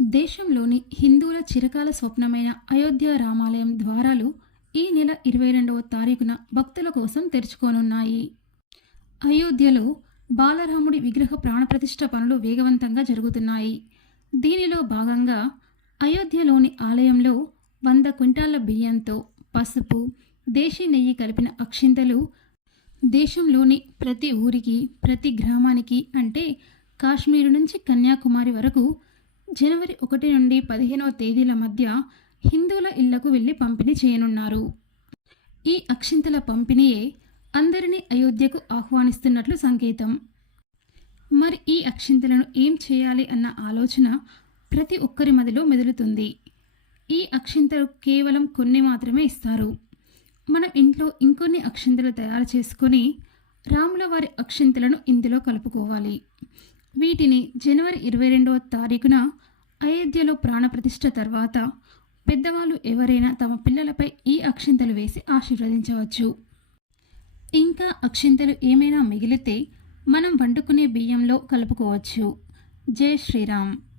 దేశంలోని హిందువుల చిరకాల స్వప్నమైన అయోధ్య రామాలయం ద్వారాలు ఈ నెల ఇరవై రెండవ తారీఖున భక్తుల కోసం తెరుచుకోనున్నాయి. అయోధ్యలో బాలరాముడి విగ్రహ ప్రాణప్రతిష్ఠ పనులు వేగవంతంగా జరుగుతున్నాయి. దీనిలో భాగంగా అయోధ్యలోని ఆలయంలో వంద క్వింటాళ్ళ బియ్యంతో పసుపు దేశీ నెయ్యి కలిపిన అక్షింతలు దేశంలోని ప్రతి ఊరికి ప్రతి గ్రామానికి అంటే కాశ్మీరు నుంచి కన్యాకుమారి వరకు జనవరి ఒకటి నుండి పదిహేనవ తేదీల మధ్య హిందువుల ఇళ్ళకు వెళ్ళి పంపిణీ చేయనున్నారు. ఈ అక్షింతల పంపిణీయే అందరినీ అయోధ్యకు ఆహ్వానిస్తున్నట్లు సంకేతం. మరి ఈ అక్షింతలను ఏం చేయాలి అన్న ఆలోచన ప్రతి ఒక్కరి మదిలో మెదులుతుంది. ఈ అక్షింతలు కేవలం కొన్ని మాత్రమే ఇస్తారు. మనం ఇంట్లో ఇంకొన్ని అక్షింతలు తయారు చేసుకొని రాముల వారి అక్షింతలను ఇందులో కలుపుకోవాలి. వీటిని జనవరి ఇరవై రెండవ తారీఖున అయోధ్యలో ప్రాణప్రతిష్ఠ తర్వాత పెద్దవాళ్ళు ఎవరైనా తమ పిల్లలపై ఈ అక్షింతలు వేసి ఆశీర్వదించవచ్చు. ఇంకా అక్షింతలు ఏమైనా మిగిలితే మనం వండుకునే బియ్యంలో కలుపుకోవచ్చు. జై శ్రీరామ్.